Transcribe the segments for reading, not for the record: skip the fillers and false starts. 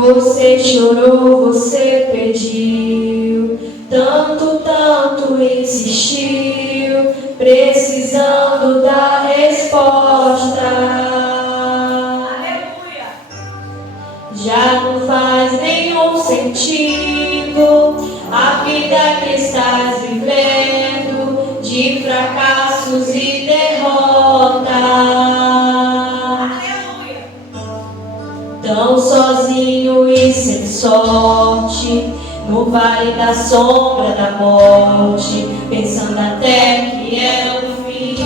Você chorou, você pediu, tanto insistiu, precisando da resposta. Aleluia. Já não faz nenhum sentido a vida que estás vivendo, de fracassos e derrotas. Tão sozinho e sem sorte, no vale da sombra da morte, pensando até que era o fim.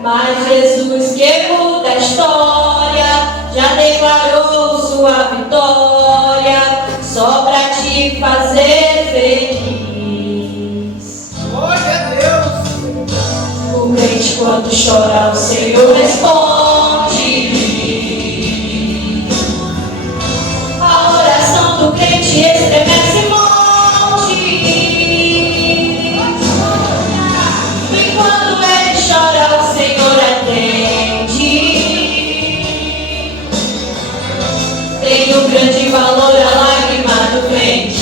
Mas Jesus, que muda a história, já declarou sua vitória, só pra te fazer feliz. O crente quando chora, o Senhor responde. A oração do crente estremece monte. E quando ele chora, o Senhor atende. Tem um grande valor a lágrima do crente.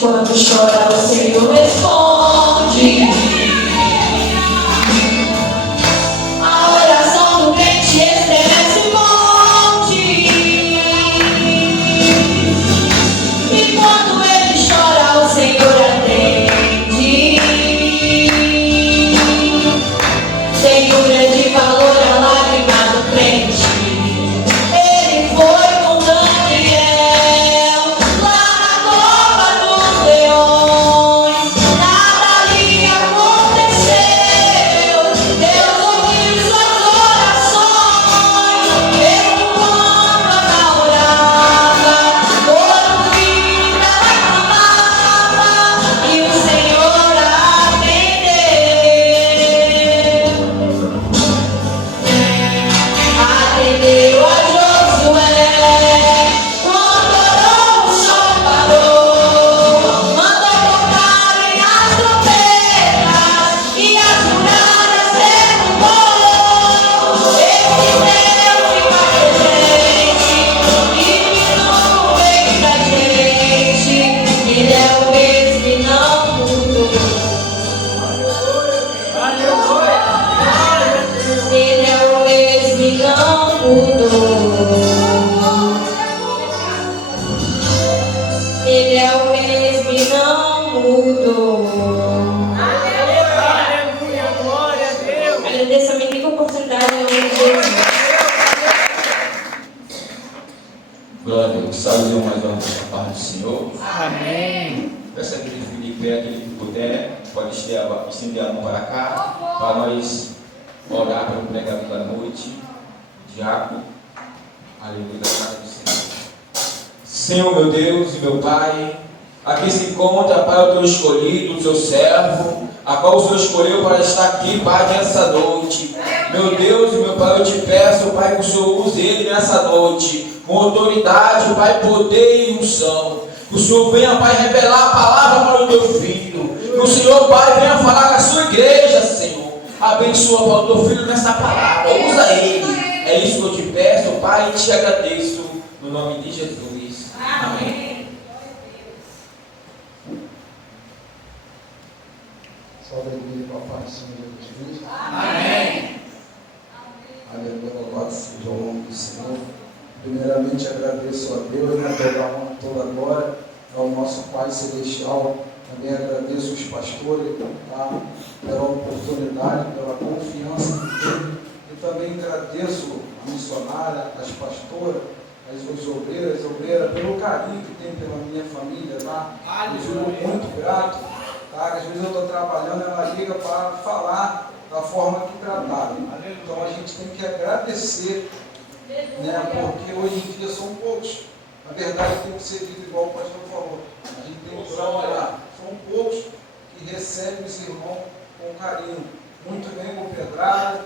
Quando chora, o Senhor responde. A oração do crente estremece monte. E quando ele chora, o Senhor atende. Tem um grande valor a lágrima do crente. Ele foi com Daniel lá na cova dos leões. Nada ali aconteceu. Deus ouviu suas orações. Mesmo quando Ana orava, por um filho ela clamava, e o Senhor atendeu. Atendeu a Josué, quando orou o sol parou, mandou tocarem as trompetas e as muralhas derrubou. Esse Deus fica presente e no meio da gente. Ele é o mesmo e não mudou. Ele é o mesmo e não mudou. Ele é o mesmo e não mudou. Aleluia, glória a Deus. Agradeço a minha rica oportunidade em nome de Jesus. Glória a Deus. Saúde mais uma vez da parte do Senhor. Amém. Peço a aquele filho de pé, aquele que puder, pode estender a mão para cá, para nós orar pelo pregador da noite. Diácono. Aleluia, da casa do Senhor. Senhor, meu Deus e meu Pai, aqui se encontra, Pai, o teu escolhido, o teu servo, a qual o Senhor escolheu para estar aqui, Pai, nessa noite. Meu Deus e meu Pai, eu te peço, Pai, que o Senhor use ele nessa noite, com autoridade, Pai, poder e unção. Que o Senhor venha, Pai, revelar a palavra para o teu filho. Que o Senhor, Pai, venha falar com a sua igreja, Senhor. Abençoa, Pai, o teu filho nessa palavra. Usa ele. É isso que eu te peço, Pai, e te agradeço. No nome de Jesus. Amém. Salve a igreja com a paz do Senhor Jesus Cristo. Amém. Aleluia, louvado seja o nome do Senhor. Primeiramente agradeço a Deus, toda a honra, toda a glória ao nosso Pai Celestial. Também agradeço os pastores, tá? Pela oportunidade, pela confiança que tem. E também agradeço a missionária, as pastoras, as obreiras, pelo carinho que tem pela minha família, tá? Eu fico muito grato, tá? Às vezes eu estou trabalhando, ela liga para falar da forma que trataram. Então a gente tem que agradecer, né? Porque hoje em dia são poucos. Na verdade tem que ser dito igual o pastor falou. A gente tem que orar. São poucos que recebem esse irmão com carinho. Muito bem com pedrada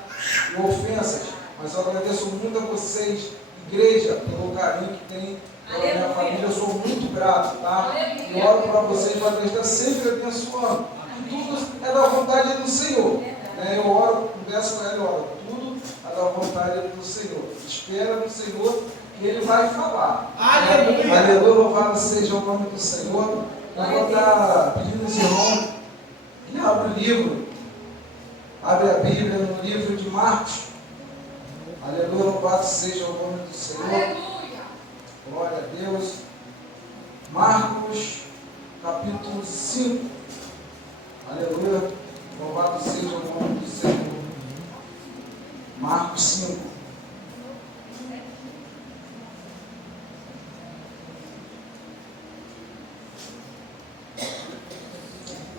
e ofensas. Mas eu agradeço muito a vocês, igreja, pelo carinho que tem pela minha família. Eu sou muito grato, tá? E oro para vocês, para Deus estar sempre abençoando. Tudo é da vontade do Senhor. Né? Eu oro, converso com ele, oro. Tudo é da vontade do Senhor. Espera no Senhor que Ele vai falar. Aleluia. Aleluia, louvado seja o nome do Senhor. Eu vou estar pedindo aos irmãos que abram o livro. Abre a Bíblia no livro de Marcos. Aleluia, louvado seja o nome do Senhor. Aleluia. Glória a Deus. Marcos, capítulo 5. Aleluia, louvado seja o nome do Senhor. Marcos 5.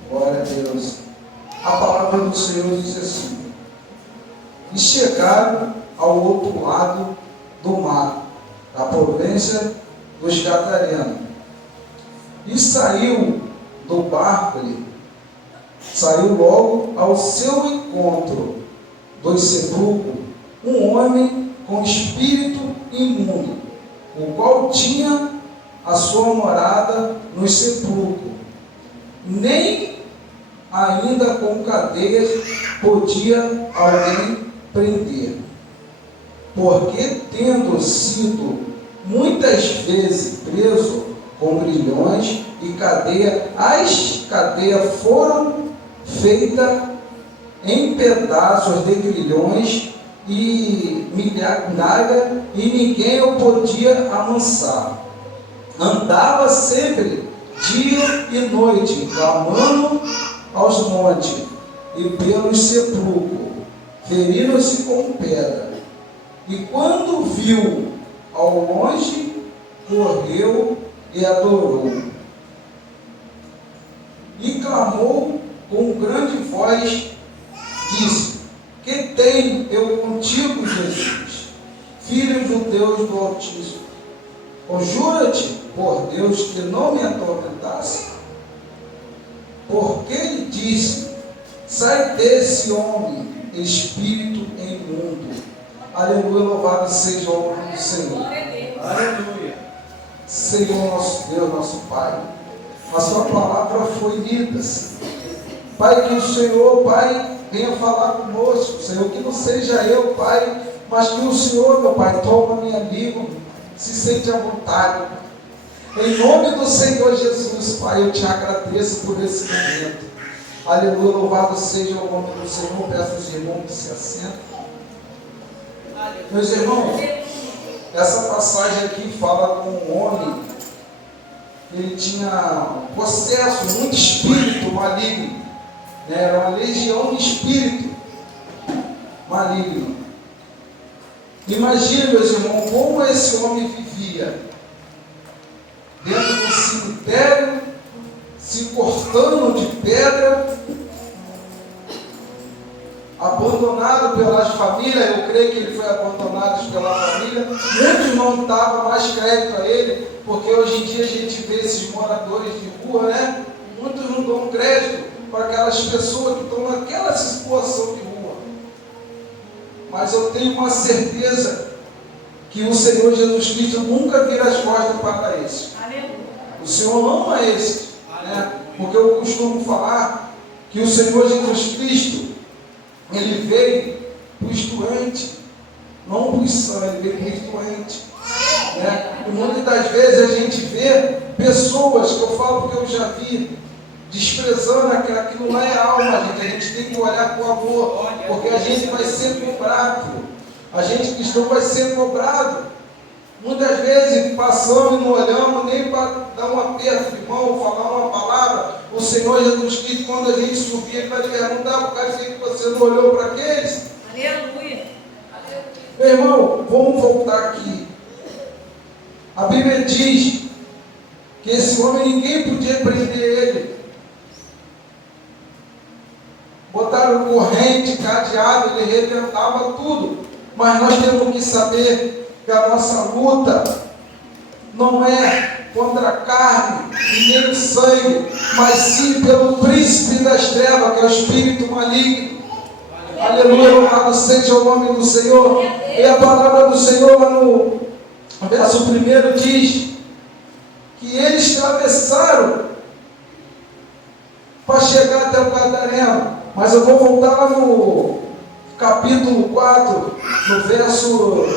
Glória a Deus. A palavra do Senhor diz assim: e chegaram ao outro lado do mar, da província dos Gadarenos. E saiu do barco ali, saiu logo ao seu encontro dos sepulcros um homem com espírito imundo, o qual tinha a sua morada nos sepulcros. Nem ainda com cadeias podia alguém prender, porque tendo sido muitas vezes preso com grilhões e cadeia, as cadeias foram feitas em pedaços de grilhões e milhares, e ninguém o podia amansar. Andava sempre dia e noite, clamando aos montes e pelos sepulcros, ferindo-se com pedra. E quando viu ao longe, correu e adorou. E clamou com grande voz, disse: que tenho eu contigo, Jesus, filho do Deus do Altíssimo? Conjura-te por Deus que não me atormentasse. Porque ele disse: sai desse homem, espírito imundo. Aleluia, louvado seja o nome do Senhor. Aleluia. Senhor nosso Deus, nosso Pai, a sua palavra foi lida. Pai, que o Senhor, Pai, venha falar conosco. Senhor, que não seja eu, Pai, mas que o Senhor, meu Pai, toma minha língua, se sente à vontade. Em nome do Senhor Jesus, Pai, eu te agradeço por esse momento. Aleluia, louvado seja o nome do Senhor. Peço aos irmãos que se assentem. Meus irmãos, essa passagem aqui fala com um homem que ele tinha um possesso, muito espírito maligno, né? Era uma legião de espírito maligno. Imagina, meus irmãos, como esse homem vivia dentro do cemitério, se cortando de pedra, abandonado pelas famílias, eu creio que ele foi abandonado pela família, muitos não davam mais crédito a ele, porque hoje em dia a gente vê esses moradores de rua, né? Muitos não dão crédito para aquelas pessoas que estão naquela situação de rua. Mas eu tenho uma certeza que o Senhor Jesus Cristo nunca vira as costas para esses. O Senhor ama esses, né? Porque eu costumo falar que o Senhor Jesus Cristo, ele veio para os doentes, não para os sãos, ele veio para os doentes, né? E muitas das vezes a gente vê pessoas, que eu falo porque eu já vi, desprezando aquilo lá é alma, gente. A gente tem que olhar com amor, porque a gente vai ser cobrado. A gente cristão vai ser cobrado. Muitas vezes passamos e não olhamos nem para dar um aperto de mão, falar uma palavra. O Senhor Jesus Cristo, quando a gente subir, ele vai perguntar para o cara que você não olhou para aqueles. Aleluia. Meu irmão, vamos voltar aqui. A Bíblia diz que esse homem ninguém podia prender ele. Botaram corrente, cadeado, ele arrebentava tudo. Mas nós temos que saber que a nossa luta não é contra a carne e nem o sangue, mas sim pelo príncipe das trevas, que é o espírito maligno. Aleluia, louvado seja o nome do Senhor. E a palavra do Senhor lá no verso 1 diz que eles atravessaram para chegar até o Gadareno. Mas eu vou voltar lá no capítulo 4, no verso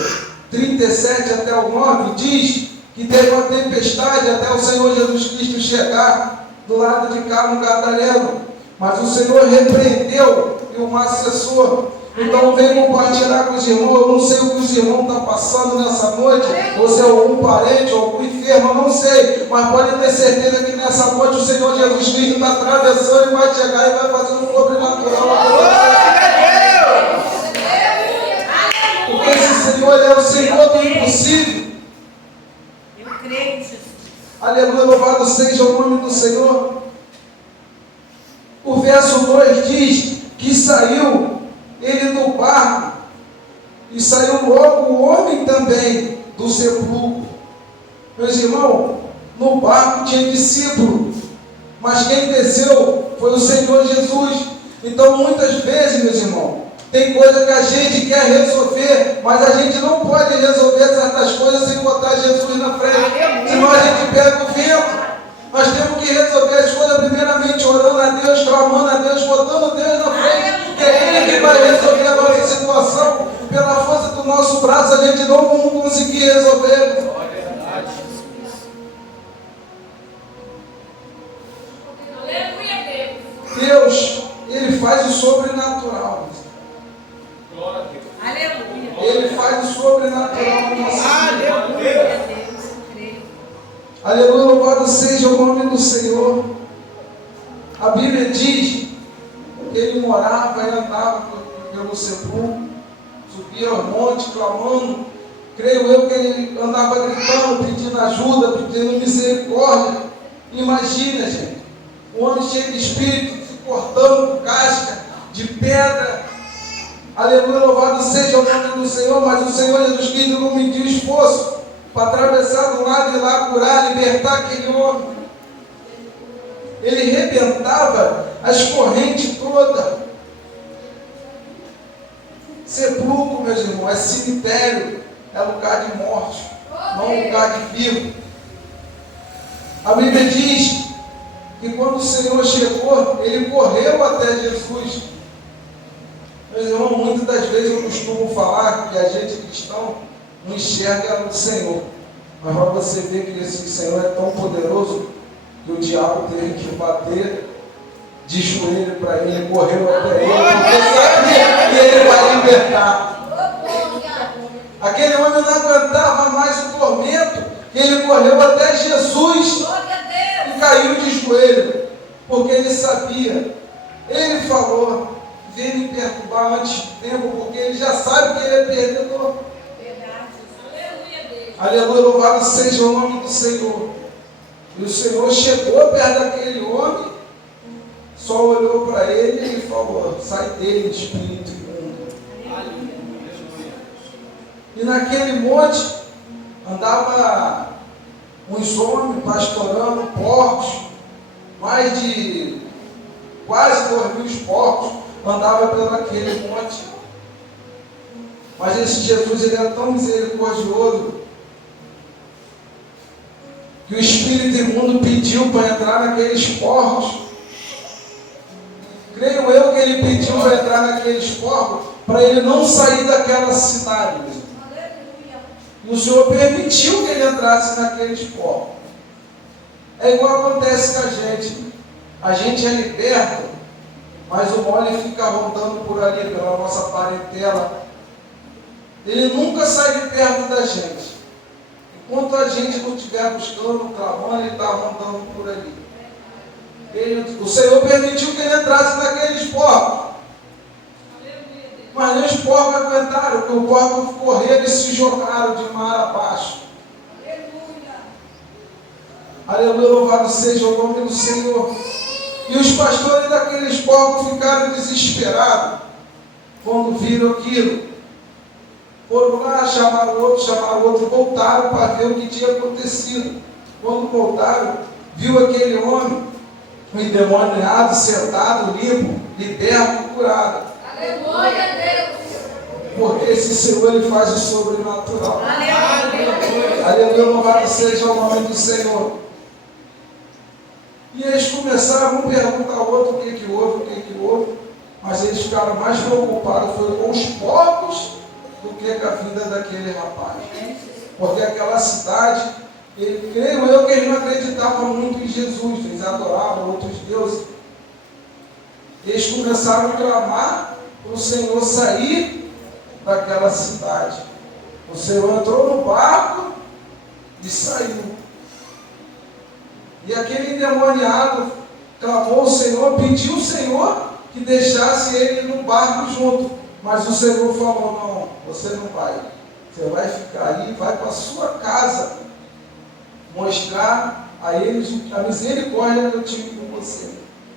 37 até o 9, diz que teve uma tempestade até o Senhor Jesus Cristo chegar do lado de cá no Gadareno. Mas o Senhor repreendeu e o mar cessou. Então vem compartilhar com os irmãos. Eu não sei o que os irmãos estão passando nessa noite, ou se é algum parente, ou algum enfermo, eu não sei, mas pode ter certeza que nessa noite o Senhor Jesus Cristo está atravessando e vai chegar e vai fazer um sobrenatural. Porque esse Senhor é o Senhor do impossível. Eu creio, Jesus. Aleluia, louvado seja o nome do Senhor. O verso 2 diz que saiu ele do barco, e saiu logo o homem também do sepulcro. Meus irmãos, no barco tinha discípulo, mas quem desceu foi o Senhor Jesus. Então muitas vezes, meus irmãos, tem coisa que a gente quer resolver, mas a gente não pode resolver certas coisas sem botar Jesus na frente, senão a gente pega o vento. Nós temos que resolver as coisas primeiramente orando a Deus, clamando a Deus, botando Deus na frente, que é Ele que vai resolver a nossa situação. Pela força do nosso braço a gente não vai conseguir resolver. Deus, Ele faz o sobrenatural. Ele faz o sobrenatural na nossa vida. Aleluia, louvado seja o nome do Senhor. A Bíblia diz que ele morava e andava pelo sepulcro, subia ao monte, clamando. Creio eu que ele andava gritando, pedindo ajuda, pedindo misericórdia. Imagina, gente, um homem cheio de espírito, se cortando com casca de pedra. Aleluia, louvado seja o nome do Senhor. Mas o Senhor Jesus Cristo não mediu esforço para atravessar do lado e lá, curar, libertar aquele homem. Ele rebentava as correntes todas. Sepulcro, meus irmãos, é cemitério, é lugar de morte, não lugar de vivo. A Bíblia diz que quando o Senhor chegou, ele correu até Jesus. Meus irmãos, muitas das vezes eu costumo falar que a gente cristão não enxerga o Senhor, mas para você ver que esse Senhor é tão poderoso que o diabo teve que bater de joelho para ele, correu até ele, porque sabia que ele vai libertar. Aquele homem não aguentava mais o tormento, ele correu até Jesus e caiu de joelho, porque ele sabia. Ele falou: vem me perturbar antes do tempo, porque ele já sabe que ele é perdedor. Aleluia, louvado seja o nome do Senhor. E o Senhor chegou perto daquele homem, só olhou para ele e falou: sai dele, espírito E naquele monte andava uns homens pastorando porcos, mais de quase 2.000 porcos andava pelo aquele monte. Mas esse Jesus, ele era tão misericordioso que o espírito imundo pediu para entrar naqueles porcos. Creio eu que ele pediu para entrar naqueles porcos para ele não sair daquela cidade. E o Senhor permitiu que ele entrasse naqueles porcos. É igual acontece com a gente. A gente é liberto, mas o mole fica rondando por ali, pela nossa parentela. Ele nunca sai de perto da gente. Enquanto a gente não estiver buscando, clamando, ele está rondando por ali. O Senhor permitiu que ele entrasse naqueles porcos. Mas nem os porcos aguentaram, porque o porco correram e se jogaram de mar abaixo. Aleluia, louvado seja o nome do Senhor. E os pastores daqueles porcos ficaram desesperados quando viram aquilo. Foram lá, chamaram outro, voltaram para ver o que tinha acontecido. Quando voltaram, viu aquele homem, um endemoniado, sentado, limpo, liberto, curado. Aleluia, Deus. Porque esse Senhor, ele faz o sobrenatural. Aleluia. Aleluia, louvado seja o nome do Senhor. E eles começaram, um perguntar ao outro o que houve, mas eles ficaram mais preocupados com os porcos do que com a vida daquele rapaz. Porque aquela cidade, creio eu que eles não acreditavam muito em Jesus, eles adoravam outros deuses. Eles começaram a clamar para o Senhor sair daquela cidade. O Senhor entrou no barco e saiu. E aquele endemoniado clamou ao Senhor, pediu ao Senhor que deixasse ele no barco junto. Mas o Senhor falou: não, você não vai. Você vai ficar aí, vai para a sua casa mostrar a eles a misericórdia que eu tive com você.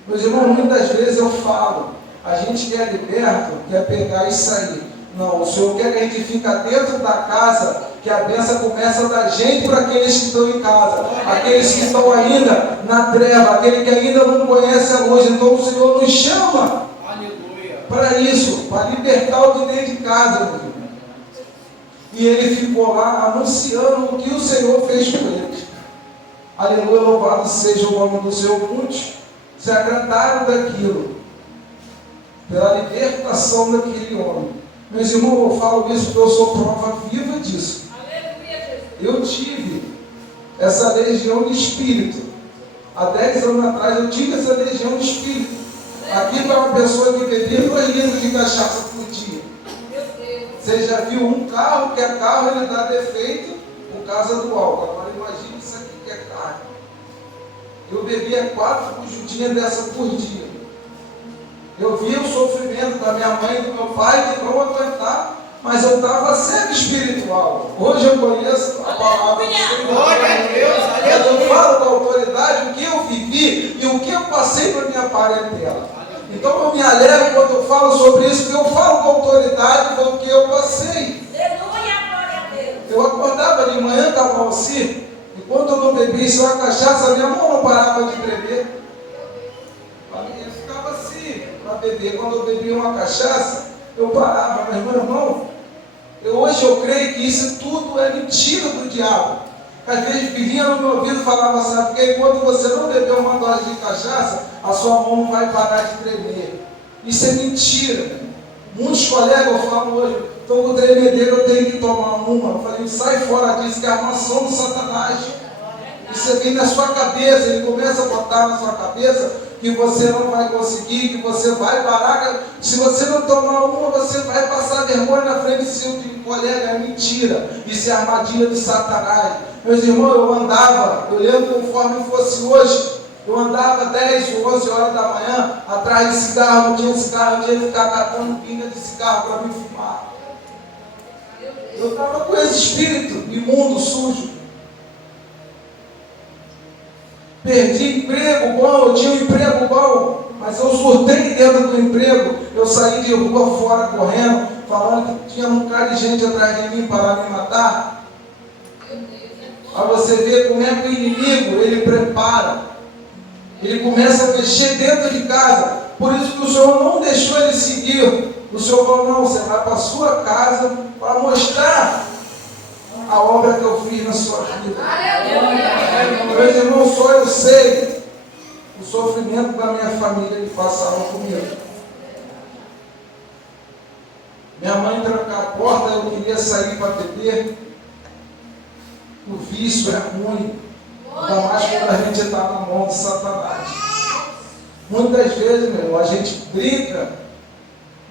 Meus irmãos, muitas vezes eu falo, a gente que é liberto, quer pegar e sair. Não, o Senhor quer que a gente fique dentro da casa, que a bênção começa da gente para aqueles que estão em casa, aqueles que estão ainda na treva, aquele que ainda não conhece a luz. Então o Senhor nos chama para isso, para libertar o de dentro de casa, meu irmão. E ele ficou lá anunciando o que o Senhor fez com eles. Aleluia, louvado seja o nome do Senhor. Muitos se agradaram daquilo, pela libertação daquele homem. Meus irmãos, eu falo isso porque eu sou prova viva disso. Eu tive essa legião de espírito. Há 10 anos atrás eu tive essa legião de espírito. Aqui para uma pessoa que bebia 2 litros de cachaça por dia. Você já viu um carro, que é carro, ele dá defeito por causa do álcool. Agora imagine isso aqui que é carne. Eu bebia 4 bujudinhas dessa por dia. Eu via o sofrimento da minha mãe e do meu pai de não aguentar, mas eu estava cego espiritual. Hoje eu conheço a palavra do Senhor. Glória a Deus. Eu falo com autoridade o que eu vivi e o que eu passei para minha parentela. Então eu me alegro quando eu falo sobre isso, porque eu falo com autoridade do que eu passei. Aleluia, glória a Deus. Eu acordava de manhã, estava assim, e quando eu não bebia uma cachaça, minha mão não parava de tremer. Eu ficava assim, para beber. Quando eu bebia uma cachaça, eu parava. Mas, meu irmão, hoje eu creio que isso tudo é mentira do diabo. Às vezes vinha no meu ouvido e falava, sabe, porque enquanto você não beber uma dose de cachaça, a sua mão não vai parar de tremer. Isso é mentira. Muitos colegas, eu falo hoje, estou com tremedeira, eu tenho que tomar uma. Eu falei, sai fora disso, que é a armação do Satanás. Isso vem na sua cabeça, ele começa a botar na sua cabeça que você não vai conseguir, que você vai parar. Se você não tomar uma, você vai passar vergonha na frente do seu colega. É mentira. Isso é armadilha do Satanás. Meus irmãos, eu andava, eu lembro conforme fosse hoje, eu andava 10 ou 11 horas da manhã atrás de cigarro, não tinha cigarro, eu tinha que ficar catando pinga de cigarro para me fumar. Eu estava com esse espírito imundo, sujo. Perdi emprego bom, eu tinha um emprego bom, mas eu surtei dentro do emprego. Eu saí de rua fora correndo, falando que tinha um cara de gente atrás de mim para me matar. Para você ver como é que o inimigo, ele prepara. Ele começa a mexer dentro de casa. Por isso que o Senhor não deixou ele seguir. O Senhor falou, não, você vai para a sua casa para mostrar a obra que eu fiz na sua vida. Meus irmãos, só eu sei o sofrimento da minha família que passaram comigo. Minha mãe trancar a porta, eu queria sair para beber. O vício é ruim. Ainda mais quando a gente está na mão de Satanás. Muitas vezes, meu irmão, a gente brinca,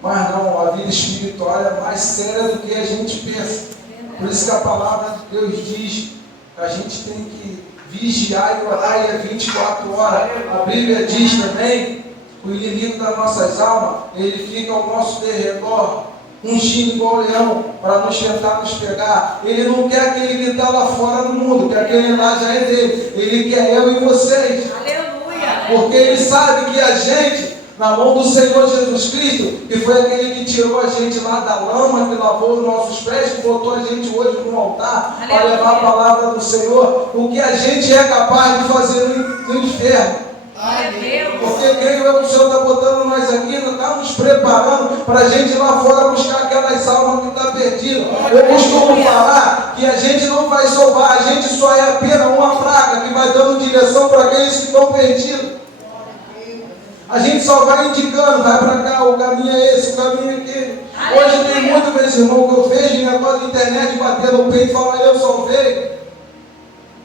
mas não, a vida espiritual é mais séria do que a gente pensa. Por isso que a palavra de Deus diz que a gente tem que vigiar e orar, e é 24 horas. A Bíblia diz também que o inimigo das nossas almas, ele fica ao nosso derredor, ungindo igual leão, para nos tentar nos pegar. Ele não quer aquele que está lá fora do mundo, que aquele lá já é dele. Ele quer eu e vocês. Aleluia. Porque ele sabe que a gente, na mão do Senhor Jesus Cristo, que foi aquele que tirou a gente lá da lama, que lavou os nossos pés, que botou a gente hoje no altar, para levar a palavra do Senhor, o que a gente é capaz de fazer no inferno. Porque creio eu que o Senhor está botando nós aqui, nós estamos preparando para a gente ir lá fora buscar aquelas almas que estão perdidas. Eu costumo falar que a gente não vai salvar, a gente só é apenas uma placa que vai dando direção para aqueles que estão perdidos. A gente só vai indicando, vai para cá, o caminho é esse, o caminho é aquele. Hoje tem muito, meus irmãos, que eu vejo negócio da internet batendo no peito e falar, eu salvei.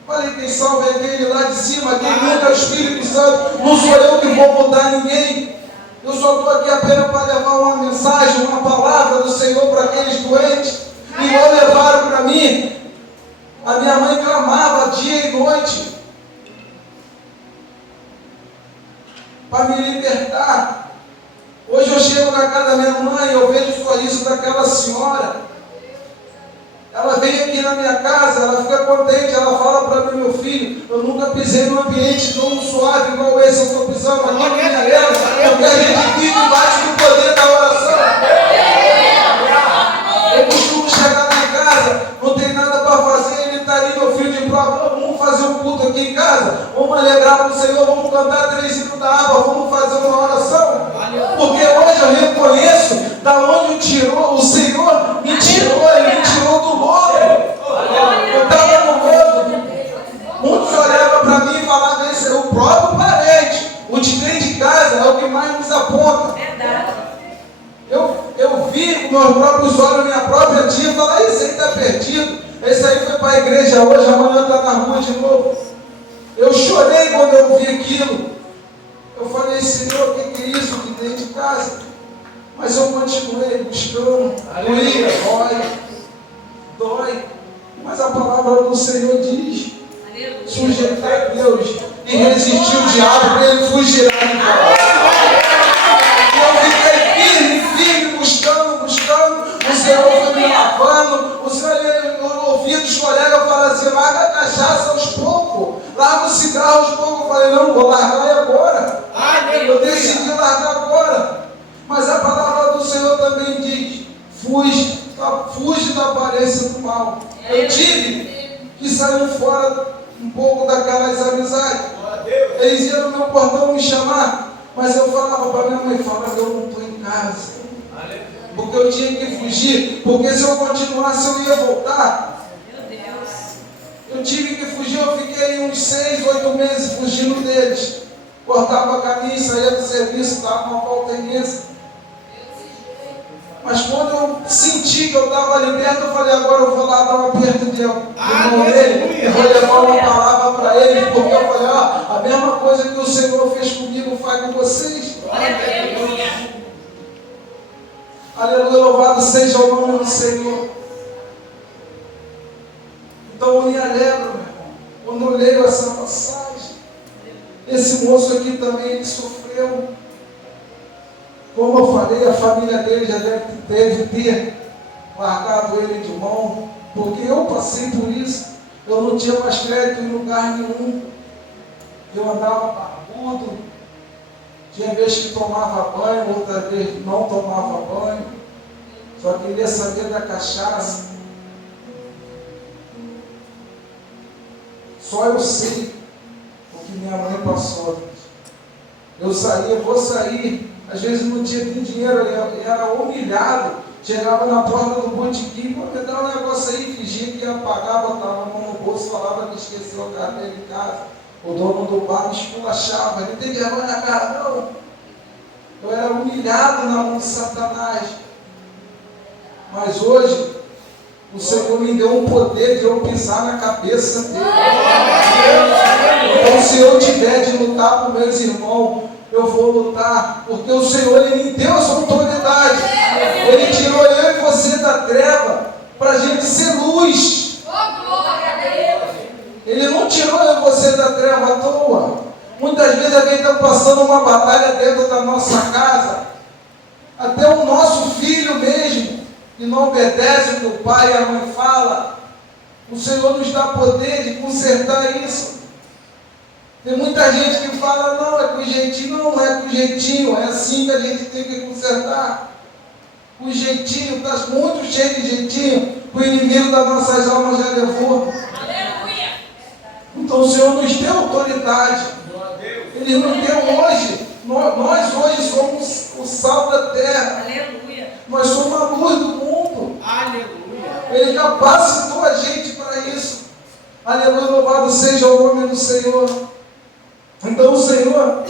Falei, quem salva é aquele lá de cima, quem nunca é o Espírito Santo. Não sou eu que vou mudar ninguém. Eu só estou aqui apenas para levar uma mensagem, uma palavra do Senhor para aqueles doentes. Igual levaram para mim. A minha mãe clamava dia e noite para me libertar. Hoje eu chego na casa da minha mãe, eu vejo o sorriso daquela senhora. Ela vem aqui na minha casa, ela fica contente, ela fala para mim, meu filho, eu nunca pisei num ambiente tão suave igual esse, eu estou pisando aqui na minha casa, porque a gente vive embaixo do poder da oração. Eu costumo chegar na casa, não tem nada para fazer, ele está ali, meu filho, de prova, vamos fazer um culto aqui em casa, vamos alegrar para o Senhor, vamos cantar 3 hinos da água, vamos fazer uma oração. Porque hoje eu reconheço da onde o Senhor me tirou, Ele me tirou do lodo. Eu estava no lodo. Muitos olhavam para mim e falavam, esse é o próprio parente. O de dentro de casa é o que mais nos aponta. Eu vi com meus próprios olhos, minha própria tia, falar, esse aí está perdido. Esse aí foi para a igreja hoje, amanhã está na rua de novo. Eu chorei quando eu vi aquilo. Eu falei, Senhor, o que é isso de dentro de casa? Mas eu continuei buscando. Dói. Mas a palavra do Senhor diz, sujeitar a Deus e resistir o diabo, para ele fugirá de nós. E eu fiquei firme, buscando. O Senhor foi me lavando. O Senhor, eu ouvi dos colegas falar assim, larga a cachaça aos poucos, larga o cigarro aos poucos. Eu falei, não, vou largar agora. Eu decidi largar agora. Mas a palavra do Senhor também diz, fuge da aparência do mal. Eu tive que sair fora um pouco daquelas amizades. Eles iam no meu portão me chamar, mas eu falava para minha mãe, eu não estou em casa. Porque eu tinha que fugir, porque se eu continuasse eu ia voltar. Eu tive que fugir, eu fiquei uns 6, 8 meses fugindo deles. Cortava caminho, saía do serviço, dava uma volta imensa. Mas quando eu senti que eu estava liberto, eu falei, agora eu vou lá dar um aperto de mão dele, eu vou levar uma palavra para ele, porque eu falei, a mesma coisa que o Senhor fez comigo, faz com vocês. Aleluia, louvado seja o nome do Senhor. Então eu me alegro, meu irmão, quando eu leio essa passagem. Esse moço aqui também, ele sofreu. Como eu falei, a família dele já deve ter largado ele de mão, porque eu passei por isso. Eu não tinha mais crédito em lugar nenhum. Eu andava barbudo. Tinha vezes que tomava banho, outra vez não tomava banho. só queria saber da cachaça. Só eu sei o que minha mãe passou. Eu saía, vou sair, às vezes não tinha nem dinheiro, eu era humilhado. Chegava na porta do botequim, me dá um negócio aí, fingia que ia pagar, botava a mão no bolso, falava que esqueceu a carteira em casa. O dono do bar me esculachava, não tem vergonha na cara não. Eu era humilhado na mão de Satanás. Mas hoje, o Senhor me deu um poder de eu pisar na cabeça dele. Então, se eu tiver de lutar por meus irmãos, eu vou lutar, porque o Senhor, Ele me deu essa autoridade. Ele tirou eu e você da treva para a gente ser luz. Ele não tirou eu e você da treva à toa. Muitas vezes alguém está passando uma batalha dentro da nossa casa, até o nosso filho mesmo, que não obedece o que o pai e a mãe falam. O Senhor nos dá poder de consertar isso. Tem muita gente que fala, não, é com jeitinho. Não, não é com jeitinho, é assim que a gente tem que consertar. O jeitinho, está muito cheio de jeitinho, o inimigo das nossas almas já levou. Aleluia. Então o Senhor nos deu autoridade. Ele nos deu hoje. Nós hoje somos o sal da terra. Aleluia. Nós somos a luz do mundo. Aleluia. Ele capacitou a gente para isso. Aleluia, louvado seja o nome do Senhor. Então o Senhor,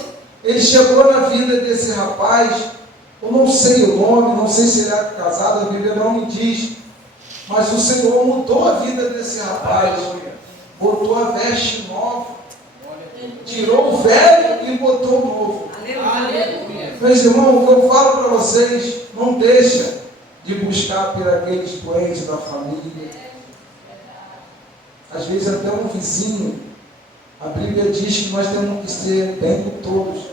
Ele chegou na vida desse rapaz. Eu não sei o nome, não sei se ele era casado, a Bíblia não me diz. Mas o Senhor mudou a vida desse rapaz. Botou a veste nova. Tirou o velho e botou o novo. Aleluia. Meus irmãos, o que eu falo para vocês, não deixa de buscar por aqueles doentes da família. Às vezes até um vizinho. A Bíblia diz que nós temos que ser bem com todos.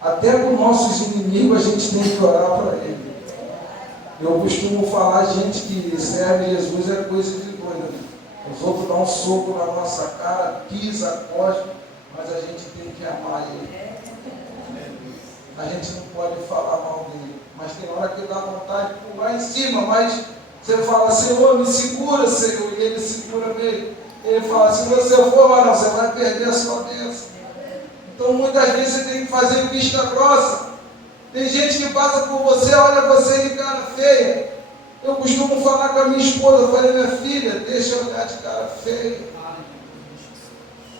Até com nossos inimigos a gente tem que orar para ele. Eu costumo falar, gente que serve Jesus é coisa de doido. Os outros dão um soco na nossa cara, pisa, cospe, mas a gente tem que amar ele. A gente não pode falar mal dele. Mas tem hora que dá vontade de pular em cima, mas você fala, Senhor, me segura, Senhor, e ele segura mesmo. Ele fala, se você for, não, você vai perder a sua bênção. Então muitas vezes você tem que fazer vista grossa. Tem gente que passa por você, olha você de cara feia. Eu costumo falar com a minha esposa, eu falei, minha filha, deixa eu olhar de cara feia.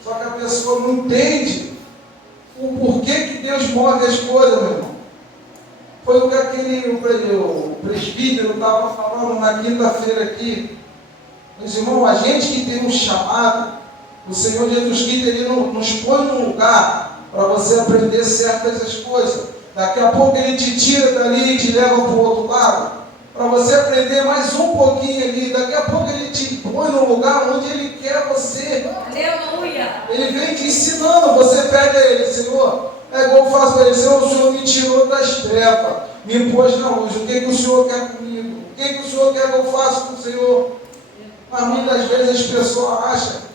Só que a pessoa não entende o porquê que Deus move as coisas, meu irmão. Foi o que o presbítero estava falando na quinta-feira aqui. Meus irmãos, a gente que tem um chamado, o Senhor Jesus Cristo, Ele nos põe num lugar para você aprender certas coisas. Daqui a pouco Ele te tira dali e te leva para o outro lado, para você aprender mais um pouquinho ali. Daqui a pouco Ele te põe num lugar onde Ele quer você. Aleluia. Ele vem te ensinando, você pede a Ele, Senhor, é igual eu faço para Ele, Senhor, o Senhor me tirou das trevas, me pôs na luz, o que o Senhor quer comigo? O que o Senhor quer que eu faça com o Senhor? Mas muitas vezes as pessoas acham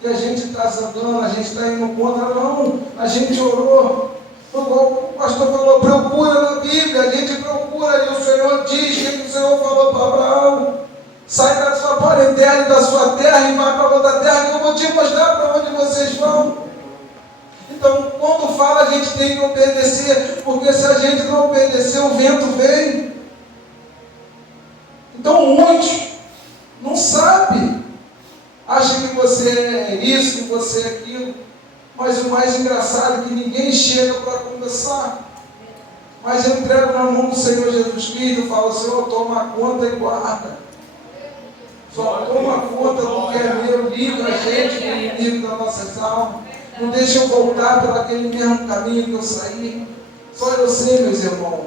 que a gente está zangando, a gente está indo contra. Não, a gente orou. Igual o pastor falou, procura na Bíblia, a gente procura, e o Senhor diz que o Senhor falou para Abraão, sai da sua parentela e da sua terra e vai para outra terra, que eu vou te mostrar para onde vocês vão. Então, quando fala, a gente tem que obedecer, porque se a gente não obedecer, o vento vem. Então, muitos não sabem, acham que você é isso, que você é aquilo. Mas o mais engraçado é que ninguém chega para conversar. Mas eu entrego na mão do Senhor Jesus Cristo e falo, Senhor, toma conta e guarda. Só toma conta do que é meu, livra a gente do inimigo das nossas almas. Não deixa eu voltar por aquele mesmo caminho que eu saí. Só eu sei, meus irmãos,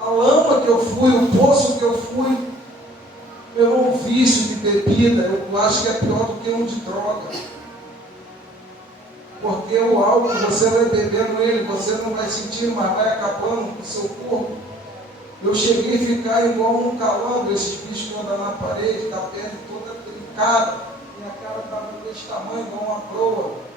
a lama que eu fui, o poço que eu fui, pelo vício de bebida, eu acho que é pior do que um de droga. Porque o álcool, você vai bebendo ele, você não vai sentir, mas vai acabando com o seu corpo. Eu cheguei a ficar igual um calango, esses bichos que andam na parede, com a pele toda trincada, minha cara estava desse tamanho, igual uma proa.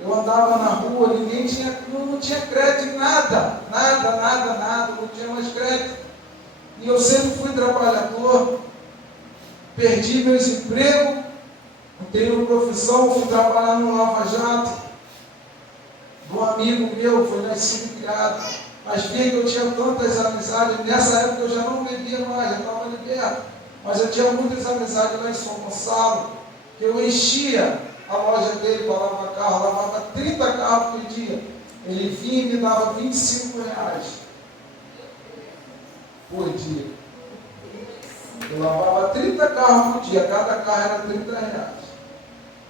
Eu andava na rua, ninguém tinha, não tinha crédito em nada, não tinha mais crédito. E eu sempre fui trabalhador, perdi meus empregos, não tenho profissão, fui trabalhar no Lava Jato, de um amigo meu, foi nascido e criado. Mas via que eu tinha tantas amizades, nessa época eu já não bebia mais, já estava liberto. Mas eu tinha muitas amizades lá em São Gonçalo, que eu enchia a loja dele para lavar carro, lavava 30 carros por dia. Ele vinha e me dava R$25 por dia. Eu lavava 30 carros por dia, cada carro era R$30.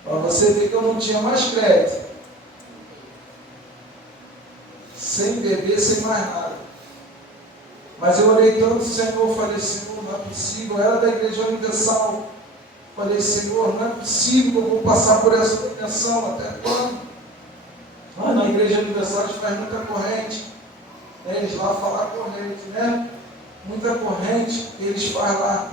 Para você ver que eu não tinha mais crédito. Sem beber, sem mais nada. Mas eu orei tanto, Senhor, falei, Senhor, não é possível. Eu era da Igreja Universal. Falei, Senhor, não é possível que eu vou passar por essa dimensão, até quando? Na Igreja Universal a gente faz muita corrente. Eles lá falam corrente, né? Muita corrente eles fazem lá.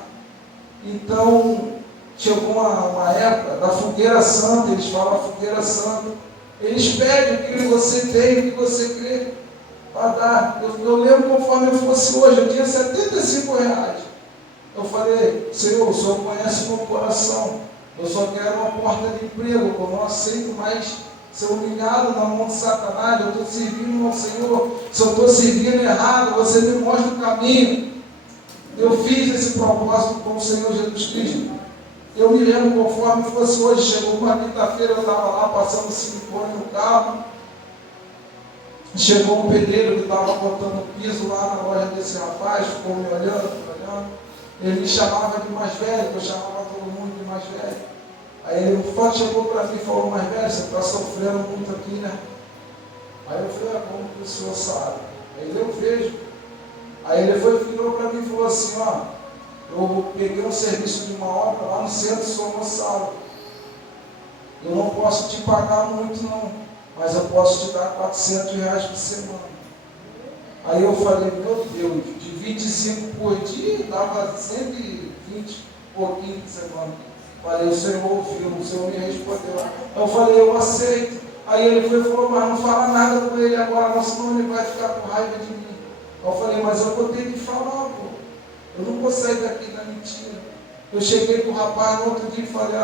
Então, chegou uma época da fogueira santa, eles falam a fogueira santa. Eles pedem o que você tem, o que você crê para dar. Eu lembro conforme eu fosse hoje, eu tinha R$75. Eu falei, Senhor, o Senhor conhece o meu coração. Eu só quero uma porta de emprego, eu não aceito mais ser humilhado na mão de Satanás. Eu estou servindo ao Senhor. Se eu estou servindo errado, você me mostra o caminho. Eu fiz esse propósito com o Senhor Jesus Cristo. Eu me lembro conforme fosse hoje, chegou uma quinta-feira, eu estava lá passando silicone no carro. Chegou um pedreiro que estava botando piso lá na loja desse rapaz, ficou me olhando. Ele me chamava de mais velho, que eu chamava todo mundo de mais velho. Aí ele chegou para mim e falou, mais velho, você está sofrendo muito aqui, né? Aí eu falei, como que o senhor sabe? Aí eu vejo. Aí ele virou para mim e falou assim, eu peguei um serviço de uma obra lá no centro de São Gonçalo. Eu não posso te pagar muito não, mas eu posso te dar R$400 por semana. Aí eu falei, meu Deus, de 25 por dia, dava 120 pouquinho por semana. Falei, o Senhor ouviu, o Senhor me respondeu. Eu falei, eu aceito. Aí ele falou, mas não fala nada com ele agora, não, senão ele vai ficar com raiva de mim. Eu falei, mas eu vou ter que falar, pô. Eu não vou sair daqui da mentira. Eu cheguei com o rapaz no outro dia e falei,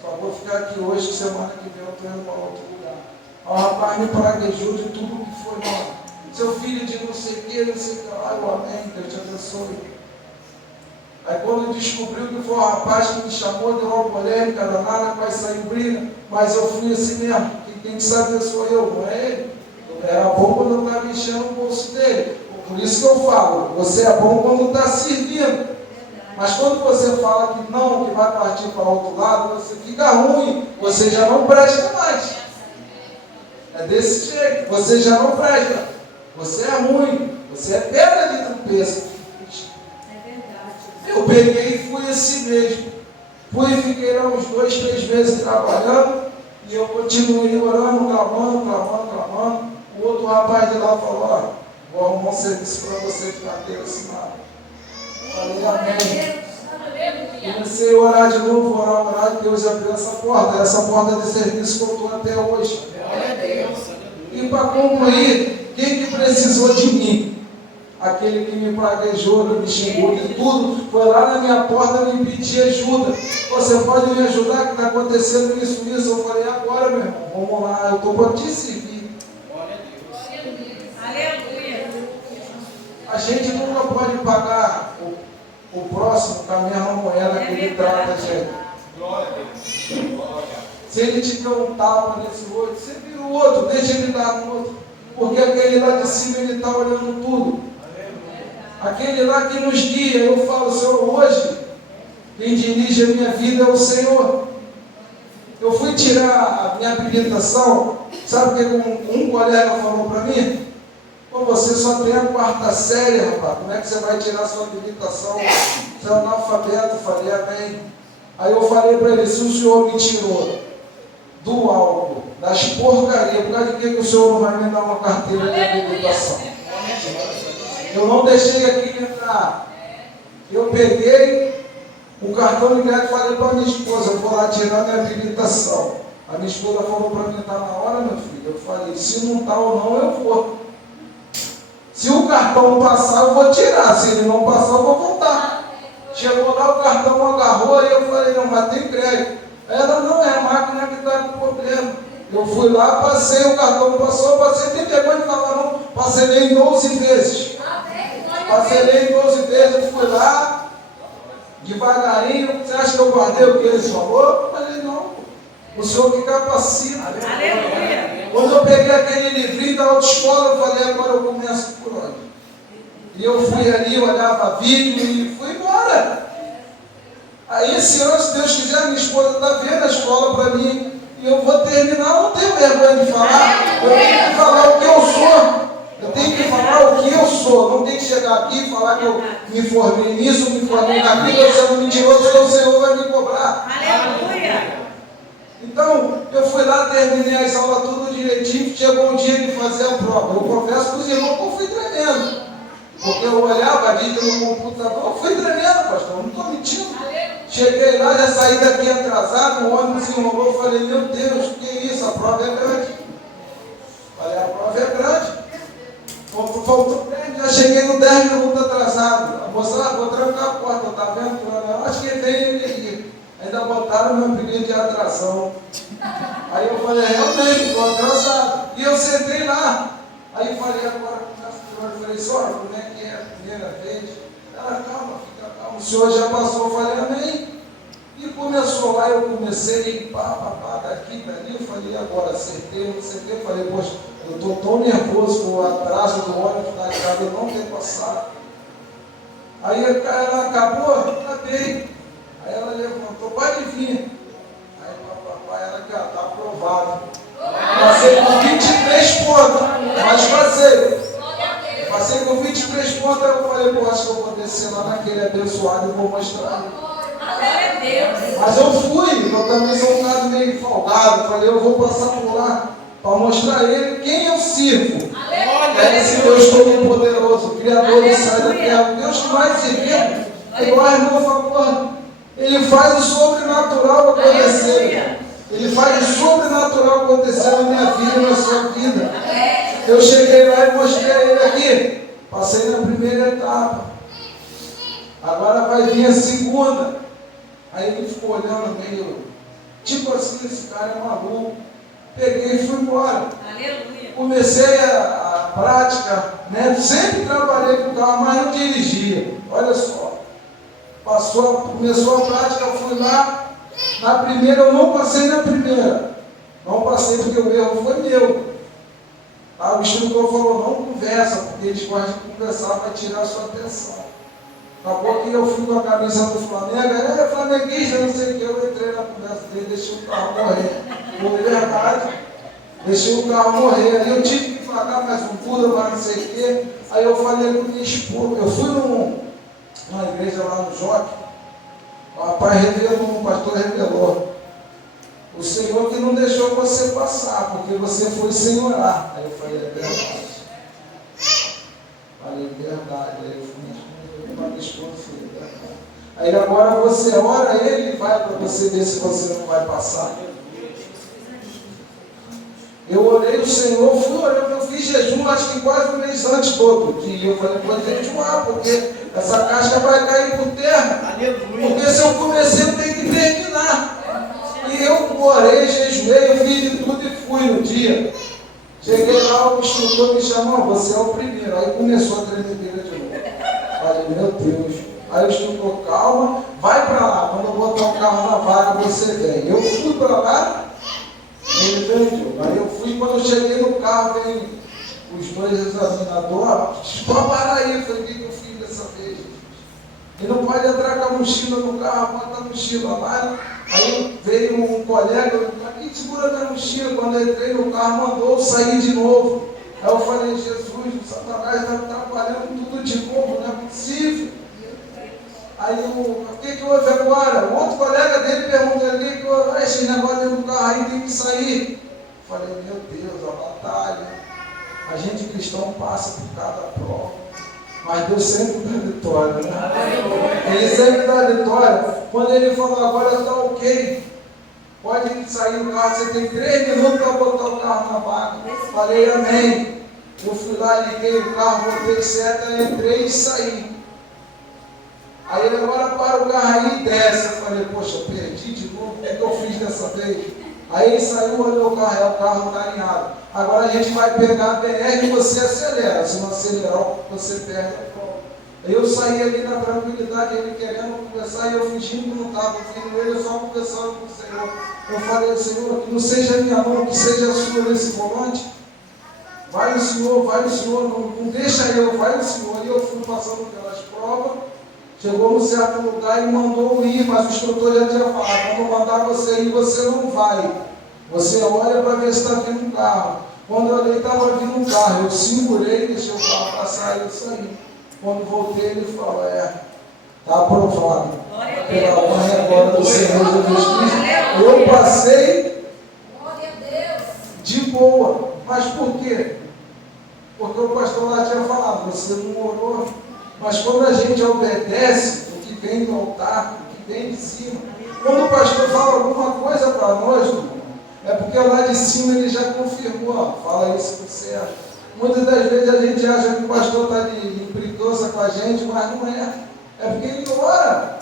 só vou ficar aqui hoje, que semana que vem eu estou indo para outro lugar. Aí o rapaz me praguejou de tudo que foi, seu filho de não sei o que, não sei o que lá, amém, Deus te abençoe. Aí quando descobriu que foi o rapaz que me chamou, deu uma polêmica danada, vai sair briga, mas eu fui assim mesmo, que quem sabe sou eu, não é ele. Era bom quando eu estava enchendo o bolso dele. Por isso que eu falo, você é bom quando está servindo. Mas quando você fala que não, que vai partir para outro lado, você fica ruim, você já não presta mais. É desse jeito, você já não presta. Você é ruim, você é pedra de tropeço. É verdade. Eu peguei e fui assim mesmo. Fui e fiquei lá uns 2, 3 meses trabalhando, e eu continuei orando, clamando. O outro rapaz de lá falou, vou arrumar um serviço para você de carteira assinada. Falei, amém. Comecei a orar de novo, orar, Deus abriu essa porta de serviço que eu estou até hoje. E para concluir, quem que precisou de mim? Aquele que me praguejou, que me xingou de tudo, foi lá na minha porta me pedir ajuda. Você pode me ajudar, que está acontecendo isso? Eu falei, agora, meu irmão, vamos lá, eu estou para te servir. Aleluia. A gente nunca pode pagar o próximo com a mesma moeda que ele trata a gente. Se ele te der um tapa nesse olho, você vira o outro, deixa ele dar no outro. Porque aquele lá de cima, ele está olhando tudo. Aquele lá que nos guia, eu falo, Senhor, hoje, quem dirige a minha vida é o Senhor. Eu fui tirar a minha habilitação, sabe o que um colega falou para mim? Pô, você só tem a 4ª série, rapaz, como é que você vai tirar a sua habilitação? Você é analfabeto. Eu falei, amém. Aí eu falei para ele, se o senhor me tirou do álcool, das porcarias, por causa de que o senhor não vai me dar uma carteira de habilitação? Eu não deixei aqui entrar. Eu peguei o cartão de crédito e falei para minha esposa, eu vou lá tirar minha habilitação. A minha esposa falou para mim, está na hora, meu filho? Eu falei, se não está ou não, eu vou. Se o cartão passar, eu vou tirar. Se ele não passar, eu vou voltar. Chegou lá, o cartão agarrou, e eu falei, não, mas tem crédito. Ela, não, é a máquina que está com problema. Eu fui lá, passei, o cartão passou, passei, tem vergonha de falar, não. Parcelei em 12 vezes. Parcelei em 12 vezes, eu fui lá, devagarinho. Você acha que eu guardei o que ele falou? Eu falei, não. O senhor que capacita. Aleluia. Quando eu peguei aquele livrinho da autoescola, eu falei, agora eu começo por onde? E eu fui ali, olhava vídeo e fui embora. Aí esse ano, se Deus quiser, minha esposa está vendo a escola para mim, e eu vou terminar, eu não tenho vergonha de falar, eu tenho que falar o que eu sou. Eu tenho que falar o que eu sou, não tenho que chegar aqui e falar que eu me formei nisso, me formei naquilo, eu sou mentiroso, então o Senhor vai me cobrar. Aleluia. Então, eu fui lá, terminei as aulas tudo direitinho, chegou o dia de fazer a prova. Eu confesso para os irmãos que eu fui tremendo. Porque eu olhava a vida no computador, eu fui tremendo, pastor, não estou mentindo. Cheguei lá, já saí daqui atrasado, o ônibus enrolou, falei, meu Deus, que é isso? A prova é grande. Falei, a prova é grande. Faltou 10, já cheguei no 10 minutos atrasado. A moça, vou trancar a porta, tá vendo? Eu acho que veio ele aqui. Ainda botaram meu pedido de atração. Aí eu falei, realmente, estou atrasado. E eu sentei lá. Aí eu falei, agora, eu falei, senhora, como é que é a primeira vez? Ela, calma, fica calma. O senhor já passou, eu falei, amém. E começou lá, eu comecei, pá, daqui, dali. Eu falei, agora, acertei, não acertei. Eu falei, poxa, eu estou tão nervoso com o atraso do ônibus na estrada, eu não tenho passado. Aí ela acabou, acabei. Aí ela levantou, pode vir. Aí papai, ela já está aprovada. Passei com 23 pontos, mas passei. Passei com 23 pontos, aí eu falei, pô, acho que eu vou descer lá naquele abençoado e vou mostrar ele. Glória a Deus. Mas eu fui, eu também sou um cara meio folgado. Falei, eu vou passar por lá para mostrar a ele quem eu sirvo. É esse Deus Todo-Poderoso, Criador do céu e da terra. Deus que mais se vê, igual a irmã falou, Ele faz o sobrenatural acontecer. Ele faz o sobrenatural acontecer na minha vida e na sua vida. Eu cheguei lá e mostrei a ele aqui. Passei na primeira etapa. Agora vai vir a segunda. Aí ele ficou olhando meio, tipo assim, esse cara é maluco. Peguei e fui embora. Aleluia. Comecei a prática, né? Sempre trabalhei com carro, mas não dirigia. Olha só. Começou a prática, eu fui lá. Na primeira, eu não passei na primeira. Não passei porque o erro foi meu. O instrutor falou, não conversa, porque eles gostam de conversar para tirar a sua atenção. Acabou que eu fui com a camisa do Flamengo, flamenguista, não sei o que, eu entrei na conversa dele, deixei o carro morrer. Foi verdade, deixei o carro morrer. Aí eu tive que pagar mais um pula, mais não sei o que. Aí eu falei com minha esposa, eu fui numa igreja lá no Joque, o rapaz revelou, o pastor revelou. O Senhor que não deixou você passar, porque você foi sem orar. Aí eu falei, é verdade. Falei, verdade. Aí eu fui para minha esposa, falei, verdade. Aí agora você ora, ele vai para você ver se você não vai passar. Eu orei o Senhor, fui orando, eu fiz jejum, acho que quase um mês antes todo dia. Eu falei, pode jejuar, porque essa casca vai cair por terra. Porque se eu comecei, eu tenho que terminar. E eu orei, jejuei, eu fiz de tudo e fui no dia. Cheguei lá, o instrutor me chamou, você é o primeiro. Aí começou a tremedeira de novo. Falei, meu Deus. Aí o instrutor, calma, vai para lá. Quando eu botar o carro na vaga, você vem. Eu fui para lá, ele veio. Aí eu fui, quando eu cheguei no carro, veio os dois examinadores. Pode parar aí. Eu falei, o que eu fiz dessa vez? E não pode entrar com a mochila no carro, bota a mochila lá. Aí veio um colega, aqui segura minha mochila. Quando eu entrei no carro, mandou eu sair de novo. Aí eu falei, Jesus, o Satanás está trabalhando tudo de novo, não é possível. Aí o que houve agora? O outro colega dele perguntou ali, esse negócio dentro do carro aí tem que sair. Eu falei, meu Deus, a batalha. A gente cristão passa por cada prova. Mas Deus sempre dá vitória, né? Ele sempre dá vitória. Quando ele falou, agora está ok, pode sair do carro, você tem 3 minutos para botar o carro na vaga. Falei, amém. Eu fui lá, liguei o carro, botei seta, entrei e saí. Aí ele agora para o carro aí e desce. Eu falei, poxa, perdi de novo, o que eu fiz dessa vez? Aí ele saiu, olhou o carro está alinhado. Agora a gente vai pegar a BR e você acelera. Se não acelerar, você perde a prova. Aí eu saí ali na tranquilidade, ele querendo conversar, e eu fingindo que não estava ouvindo ele, eu só conversando com o Senhor. Eu falei, Senhor, que não seja a minha mão, que seja a sua nesse volante. Vai o Senhor, não deixa eu, vai o Senhor. E eu fui passando pelas provas, chegou num certo lugar e mandou ir, mas o instrutor já tinha falado, quando mandar você ir, você não vai. Você olha para ver se está vindo um carro. Quando eu olhei, estava vindo um carro, eu segurei, deixei o carro passar e eu saí. Quando voltei, ele falou, está aprovado pela honra e glória do Senhor Jesus Cristo. Eu passei de boa. Mas por quê? Porque o pastor lá tinha falado, você não orou. Mas quando a gente obedece o que vem do altar, o que vem de cima, quando o pastor fala alguma coisa para nós, é porque lá de cima ele já confirmou, ó, fala isso que você acha. Muitas das vezes a gente acha que o pastor está de preguiça com a gente, mas não é. É porque ele ora.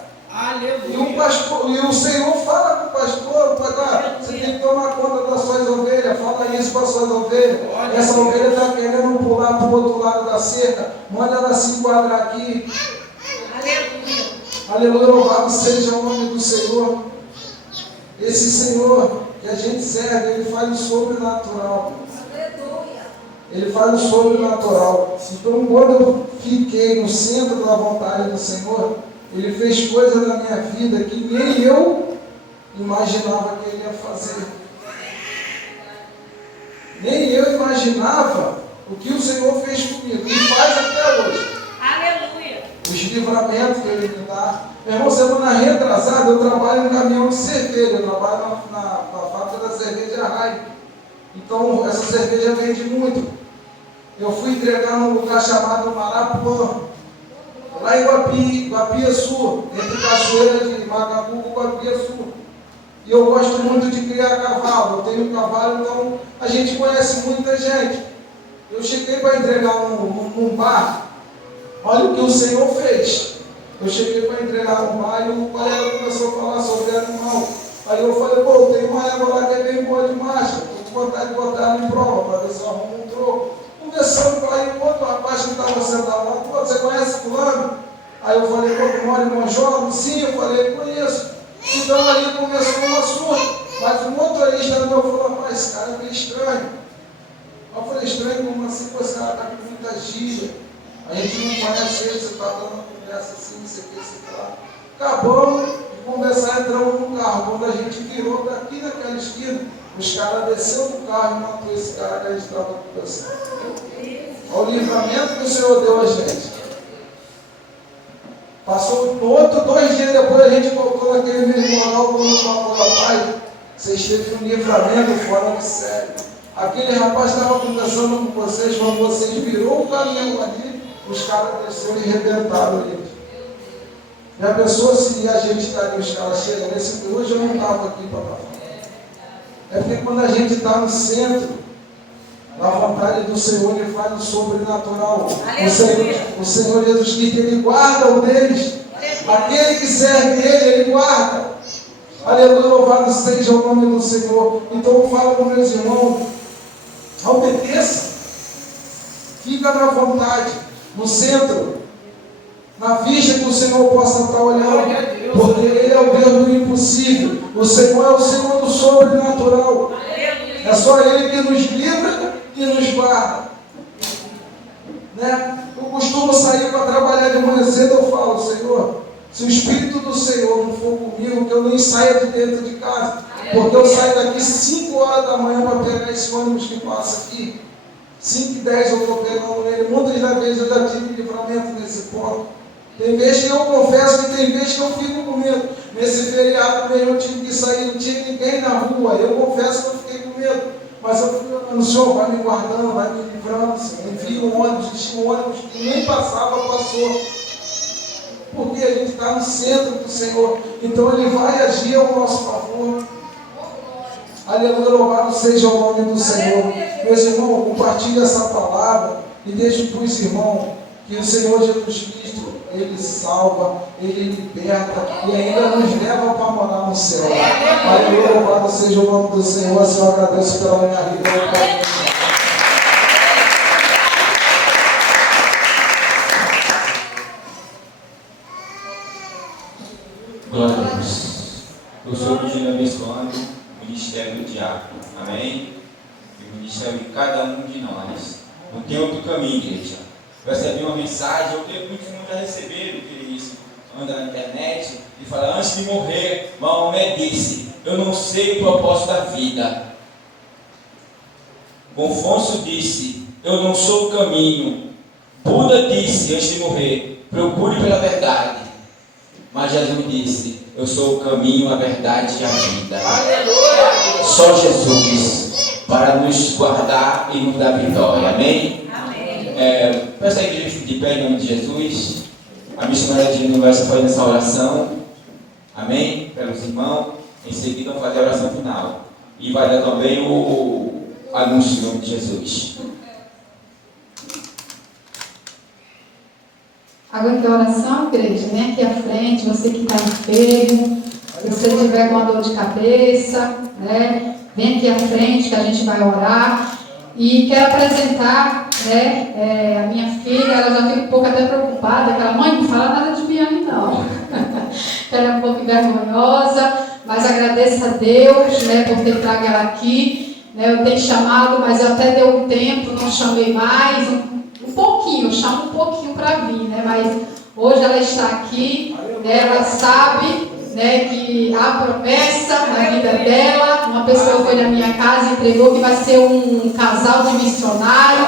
E o Senhor fala com o pastor, você tem que tomar conta das suas ovelhas, fala isso para as suas ovelhas. Essa ovelha está querendo pular para o outro lado da cerca, manda ela se enquadrar aqui. Aleluia, louvado seja o nome do Senhor. Esse Senhor que a gente serve, ele faz o sobrenatural. Ele faz o sobrenatural. Então, quando eu fiquei no centro da vontade do Senhor, ele fez coisas na minha vida que nem eu imaginava que ele ia fazer. Nem eu imaginava o que o Senhor fez comigo. E faz até hoje. Aleluia. Os livramentos que ele me dá. Meu irmão, semana retrasada, eu trabalho no caminhão de cerveja. Eu trabalho na fábrica da cerveja Rai. Então, essa cerveja vende muito. Eu fui entregar num lugar chamado Marapuã, lá em Guapiaçu, entre Cachoeira de Macacu e Guapiaçu. E eu gosto muito de criar cavalo. Eu tenho cavalo, então a gente conhece muita gente. Eu cheguei para entregar num bar. Olha o que o Senhor fez. Eu cheguei para entregar num bar e o colega começou a falar sobre animal. Aí eu falei, pô, tem uma égua lá que é bem boa de marcha. Estou com vontade de botar ela em prova para ver se eu arrumo um troco. Conversando com aí, o outro rapaz que estava sentado lá, pô, você conhece fulano? Aí eu falei, pô, tu mora em Monjolo? Sim, eu falei, conheço. Então aí começou um assunto. Mas o motorista meu falou, rapaz, esse cara é meio estranho. Eu falei, estranho como assim? Pô, esse cara está com muita gíria. A gente não conhece ele, você está dando uma conversa assim, não sei o que, sei lá. Acabamos de conversar, entramos no carro. Quando a gente virou daqui naquela esquina, os caras desceram do carro e matou esse cara que a gente estava conversando. Olha o livramento que o Senhor deu a gente. Passou outro, 2 dias depois a gente voltou naquele mesmo local, quando falou, rapaz, vocês teve um livramento fora de série. Aquele rapaz estava conversando com vocês, quando vocês virou o caminhão ali, os caras desceram e arrebentaram ele. E a pessoa, se a gente está ali, os caras chegam nesse hoje eu não estava aqui para falar. É porque quando a gente está no centro da vontade do Senhor, ele faz o sobrenatural. O Senhor Jesus Cristo, ele guarda o deles. Aquele que serve ele guarda. Aleluia, louvado seja o nome do Senhor. Então eu falo com meus irmãos, obedeça. Fica na vontade, no centro, na vista que o Senhor possa estar olhando, porque Ele é o Deus do impossível. O Senhor é o Senhor do sobrenatural. É só Ele que nos livra e nos guarda. Né? Eu costumo sair para trabalhar de manhã cedo, eu falo, Senhor, se o Espírito do Senhor não for comigo, que eu nem saia de dentro de casa, porque eu saio daqui 5 horas da manhã para pegar esse ônibus que passa aqui. 5h10 eu estou pegando ele. Muitas das vezes eu já tive livramento nesse ponto. Tem vezes que eu confesso que tem vezes que eu fico com medo. Nesse feriado mesmo eu tive que sair, não tinha ninguém na rua. Eu confesso que eu fiquei com medo. Mas eu fui orando, Senhor, vai me guardando, vai me livrando, Senhor. Envia um ônibus, tinha um ônibus que nem passava, passou. Porque a gente está no centro do Senhor. Então Ele vai agir ao nosso favor. Aleluia, louvado seja o nome do Senhor. Meus irmãos, compartilhe essa palavra e deixe para os irmãos que o Senhor Jesus Cristo, Ele salva, Ele liberta e ainda nos leva para morar no céu. Aleluia, louvado seja o nome do Senhor. Senhor, agradeço pela minha vida. Glória a Deus. Eu sou continua abençoando o ministério do diácono. Amém? E o ministério de cada um de nós. Não tem outro caminho, igreja. Eu recebi uma mensagem, eu creio que muitos não já receberam, que isso anda na internet, e fala, antes de morrer, Maomé disse, eu não sei o propósito da vida. Confucio disse, eu não sou o caminho. Buda disse, antes de morrer, procure pela verdade. Mas Jesus disse, eu sou o caminho, a verdade e a vida. Aleluia! Só Jesus para nos guardar e nos dar vitória. Amém? Amém. Peço a igreja de pé em nome de Jesus. A missionária de Universo faz essa oração. Amém? Pelos irmãos. Em seguida vamos fazer a oração final. E vai dar também o anúncio em nome de Jesus. Agora que a oração, igreja, vem aqui à frente, você que está enfermo, se você tiver com uma dor de cabeça, né, vem aqui à frente que a gente vai orar. E quero apresentar, né, a minha filha, ela já fica um pouco até preocupada, aquela mãe não fala nada de piano não. Ela é um pouco vergonhosa, mas agradeço a Deus, né, por ter trago ela aqui. Né, eu tenho chamado, mas eu até deu um tempo, não chamei mais, um pouquinho, eu chamo um pouquinho para vir, né? Mas hoje ela está aqui, né? Ela sabe, né, que há promessa na vida dela. Uma pessoa foi na minha casa e entregou que vai ser um casal de missionário,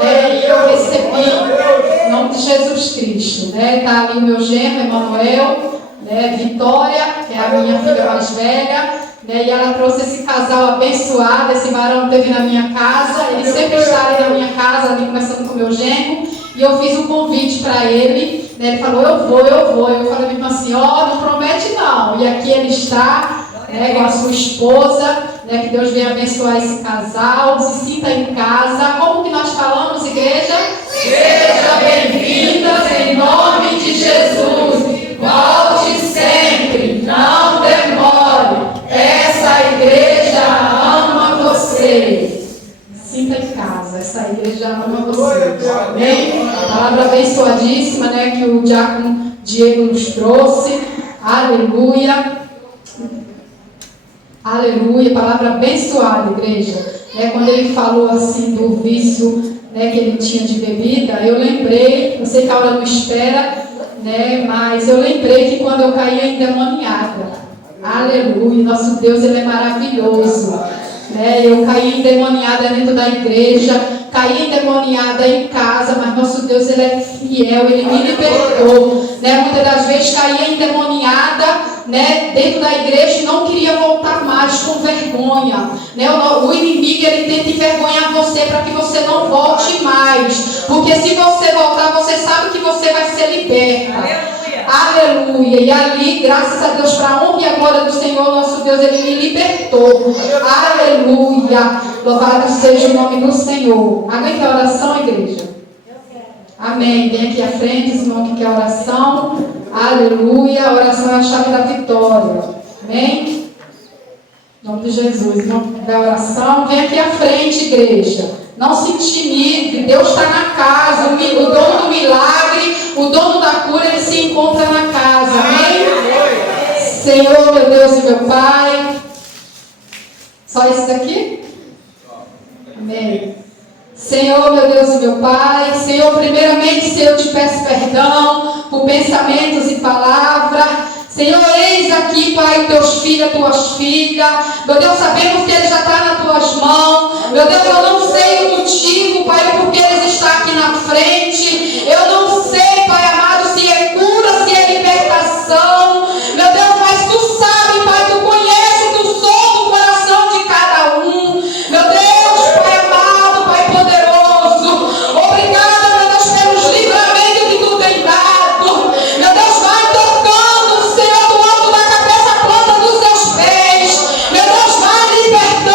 né? E eu recebi em nome de Jesus Cristo, né? Está ali o meu genro, Emanuel, né? Vitória, que é a minha filha mais velha. Né, e ela trouxe esse casal abençoado, esse varão que teve na minha casa, ele sempre está ali na minha casa, ali conversando com o meu genro, e eu fiz um convite para ele, né, ele falou, eu vou, eu falei mesmo assim, não promete não, e aqui ele está, né, com a sua esposa, né, que Deus venha abençoar esse casal, se sinta em casa, como que nós falamos, igreja? Seja bem-vindas em nome de Jesus, volte sempre, não demore. Essa igreja ama você. Sinta em casa, essa igreja ama você. Amém? Palavra abençoadíssima, né, que o diácono Diego nos trouxe. Aleluia. Aleluia. Palavra abençoada, igreja. Né, quando ele falou assim do vício, né, que ele tinha de bebida, eu lembrei, eu sei que a hora não espera, né, mas eu lembrei que quando eu caía endemoniada, aleluia, nosso Deus, Ele é maravilhoso, né? Eu caí endemoniada dentro da igreja, caí endemoniada em casa, mas nosso Deus, Ele é fiel, Ele me libertou, né? Muitas das vezes caía endemoniada, né, dentro da igreja e não queria voltar mais com vergonha, né? O inimigo, ele tenta envergonhar você para que você não volte mais, porque se você voltar, você sabe que você vai ser liberta. Aleluia. E ali, graças a Deus, para a honra e a glória do Senhor, nosso Deus, Ele me libertou. Aleluia. Louvado seja o nome do Senhor. Alguém quer oração, igreja? Amém. Vem aqui à frente, esse irmão que quer oração. Aleluia. A oração é a chave da vitória. Amém? Em nome de Jesus. Em nome da oração, vem aqui à frente, igreja. Não se intimide, Deus está na casa, o dono do milagre, o dono da cura, ele se encontra na casa, amém? Senhor, meu Deus e meu Pai, só isso daqui? Amém. Senhor, meu Deus e meu Pai, Senhor, primeiramente, Senhor, eu te peço perdão por pensamentos e palavras. Senhor, eis aqui, Pai, teus filhos, tuas filhas. Meu Deus, sabemos que ele já está nas tuas mãos. Meu Deus, eu não sei o motivo, Pai, porque eles estão aqui na frente. Eu não sei, Pai amado, se é cura, se é libertação. Meu Deus, mas tu sabe, Pai, tu conhece, tu som do coração de cada um. Meu Deus, Pai amado, Pai poderoso. Obrigada, meu Deus, pelos livramentos que tu tem dado. Meu Deus, vai tocando, Senhor, do alto da cabeça à planta dos teus pés. Meu Deus, vai libertando.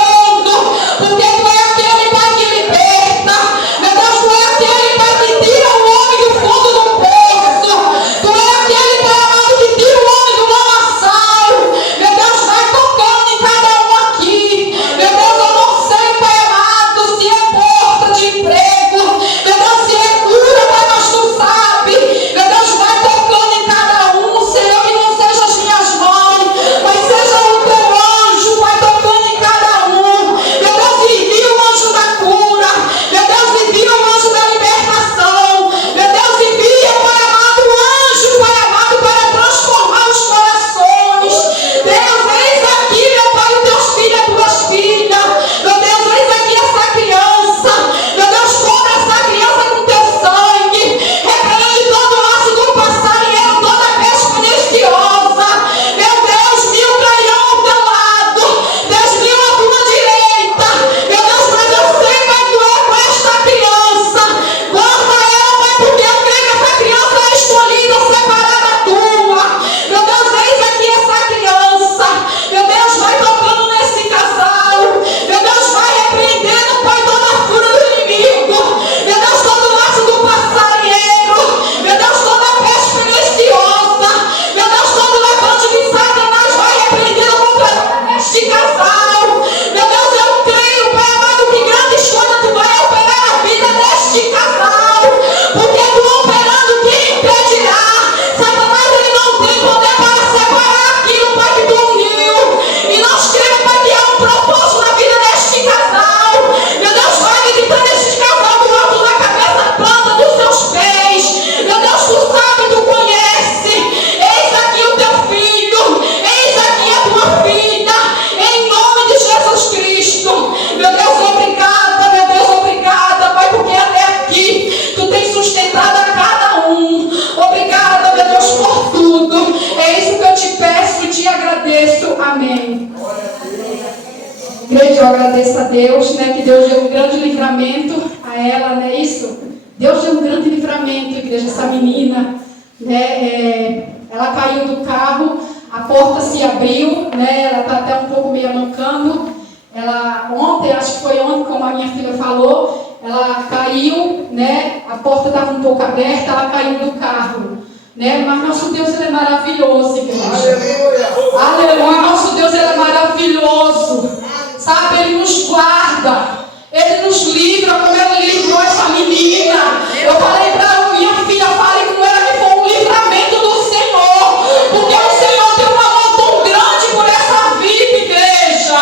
Deus, né, que Deus deu um grande livramento a ela, né, isso? Deus deu um grande livramento, igreja, essa menina, né, ela caiu do carro, a porta se abriu, né, ela está até um pouco meio mancando. Ela, ontem, acho que foi ontem, como a minha filha falou, ela caiu, né, a porta estava um pouco aberta, ela caiu do carro, né, mas nosso Deus, ele é maravilhoso, igreja. Aleluia! Aleluia! Nosso Deus, ele é maravilhoso, sabe, ele nos guarda, ele nos livra, como ele livrou essa menina. Eu falei para minha filha, fale com ela que foi um livramento do Senhor, porque o Senhor tem um amor tão grande por essa vida, igreja.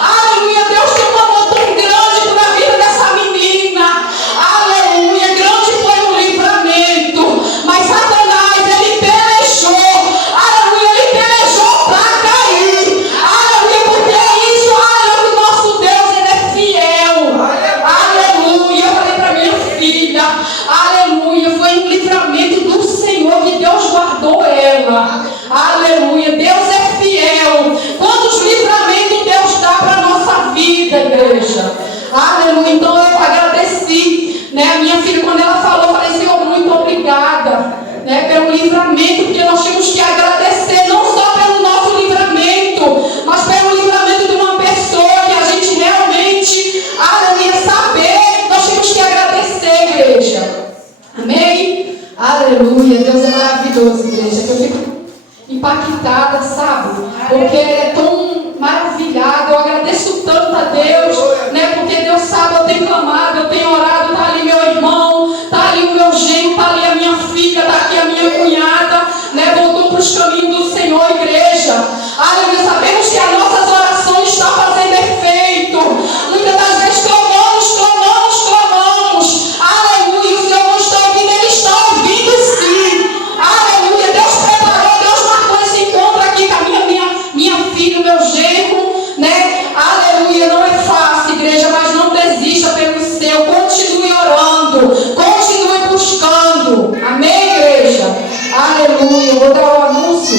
Aleluia, Deus tem um amor tão grande por a vida dessa menina. Aleluia, grande foi o livramento. Mas Satanás, ele pelejou. Aleluia, ele pelejou para cair. Aleluia, porque é isso. Aleluia, o nosso Deus, ele é fiel. Aleluia, eu falei para minha filha. Aleluia, foi um livramento do Senhor que Deus guardou ela. Aleluia, Deus é fiel. Quantos livramentos Deus dá para a nossa vida, igreja? Aleluia, então eu agradeci, né, a minha filha, quando ela falou, eu falei, Senhor, muito obrigada, né, pelo livramento, porque nós temos que agradecer, não só pelo nosso livramento, mas pelo livramento de uma pessoa que a gente realmente, aleluia, saber, nós temos que agradecer, igreja. Amém? Aleluia, Deus é maravilhoso, igreja, que eu fico impactada, sabe? Porque Ele é tão maravilhado. Eu agradeço tanto a Deus, né? Porque Deus sabe, eu tenho clamado, eu tenho orado. Está ali meu irmão, está ali o meu genro, está ali a minha filha, está aqui a minha cunhada, né? Voltou para os caminhos do Senhor, igreja. Aleluia, sabemos que as nossas orações estão fazendo efeito. Muitas das vezes clamamos. Aleluia, o Senhor não está ouvindo, Ele está ouvindo sim. Aleluia, Deus preparou, Deus marcou esse encontro aqui com a minha filha, o meu genro, né? Aleluia, não é fácil, igreja, mas não desista pelo seu, continue orando, continue buscando, amém, igreja? Aleluia, eu vou dar o anúncio,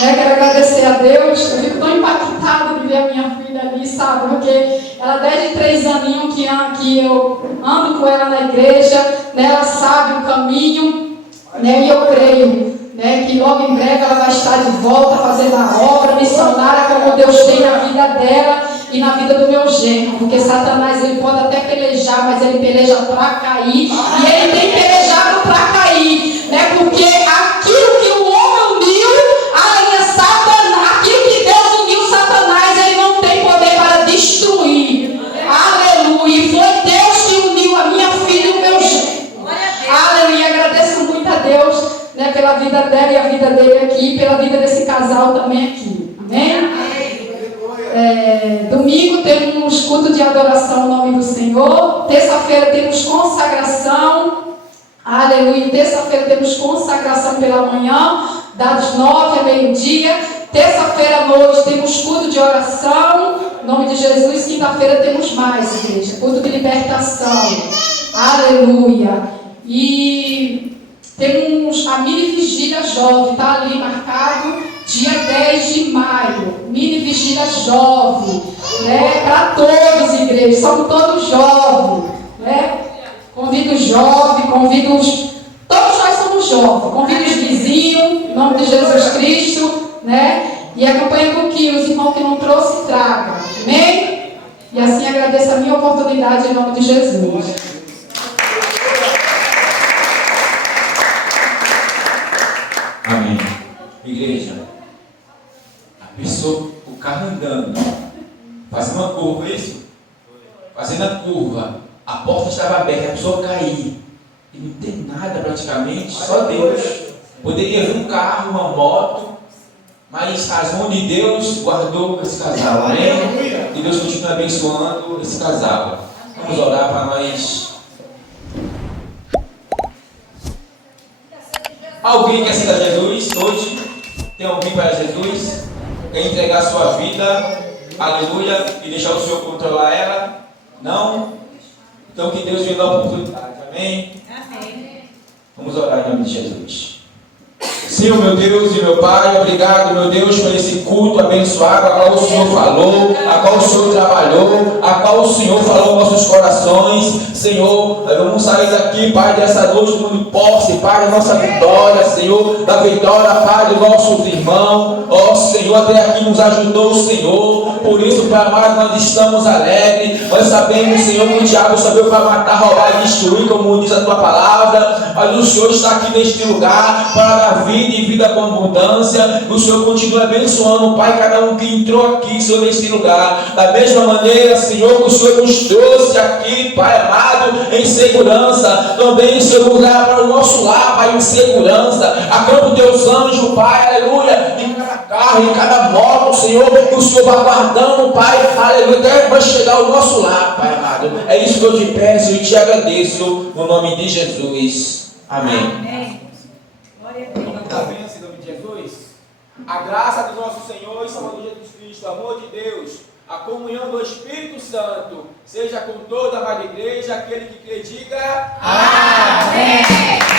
né? Quero agradecer a Deus, eu fico tão impactada de ver a minha filha ali, sabe? Porque ela desde 3 aninhos que eu ando com ela na igreja, né? Ela sabe o caminho, né? E eu creio, né, que logo em breve ela vai estar de volta fazendo a obra missionária como Deus tem na vida dela e na vida do meu genro, porque Satanás, ele pode até pelejar, mas ele peleja para cair, e ele tem pelejado para cair, né, porque aquilo que o homem uniu, aquilo que Deus uniu, Satanás, ele não tem poder para destruir. Aleluia, e foi Deus que uniu a minha filha e o meu genro. Aleluia, agradeço muito a Deus, né, pela vida dela e a vida dele aqui, pela vida desse casal também aqui. Amém? Domingo temos culto de adoração ao nome do Senhor. Terça-feira temos consagração. Aleluia. Terça-feira temos consagração pela manhã, das 9 a meio-dia. Terça-feira à noite temos culto de oração, em nome de Jesus. Quinta-feira temos mais, igreja, culto de libertação. Aleluia. E temos a mini vigília jovem, está ali marcado, dia 10 de maio, mini vigília jovem, né? Para todos, igreja, somos todos jovens, né? Convido os jovens, todos nós somos jovens, convido os vizinhos, em nome de Jesus Cristo, né? E a campanha do que os irmãos que não trouxe, traga, amém? E assim agradeço a minha oportunidade em nome de Jesus. Amém. Igreja, a pessoa, o carro andando, fazendo uma curva, isso? Fazendo a curva, a porta estava aberta, a pessoa cair, e não tem nada praticamente, só Deus. Poderia vir um carro, uma moto, mas as mãos de Deus guardou esse casal, amém? E Deus continua abençoando esse casal. Vamos orar para nós. Alguém quer aceitar Jesus hoje? Tem alguém para Jesus? Quer entregar a sua vida, aleluia, e deixar o Senhor controlar ela? Não? Então que Deus venha dar a oportunidade, amém? Amém. Vamos orar em nome de Jesus. Senhor, meu Deus e meu Pai, obrigado, meu Deus, por esse culto abençoado, a qual o Senhor falou, a qual o Senhor trabalhou, a qual o Senhor falou aos nossos corações. Senhor, vamos sair daqui, Pai, dessa noite de posse, Pai, da nossa vitória, Senhor, da vitória, Pai, dos nossos irmãos. Ó Senhor, até aqui nos ajudou o Senhor, por isso, Pai amado, nós estamos alegres. Nós sabemos, Senhor, que o diabo só veio para matar, roubar e destruir, como diz a tua palavra, mas o Senhor está aqui neste lugar para dar vida e vida com abundância. O Senhor continua abençoando, Pai, cada um que entrou aqui, Senhor, neste lugar. Da mesma maneira, Senhor, que o Senhor nos trouxe aqui, Pai amado, em segurança, também, Senhor, lugar para o nosso lar, Pai, em segurança. Acampa os teus anjos, Pai, aleluia, em cada carro, em cada moto, Senhor, que o Senhor vai guardando, Pai, aleluia, até vai chegar ao nosso lar, Pai amado. É isso que eu te peço e te agradeço, no nome de Jesus. Amém. Amém. Glória a Deus. Amém, em nome de Jesus. A graça do nosso Senhor e Salvador Jesus Cristo, o amor de Deus, a comunhão do Espírito Santo, seja com toda a amada igreja. Aquele que crê, diga amém.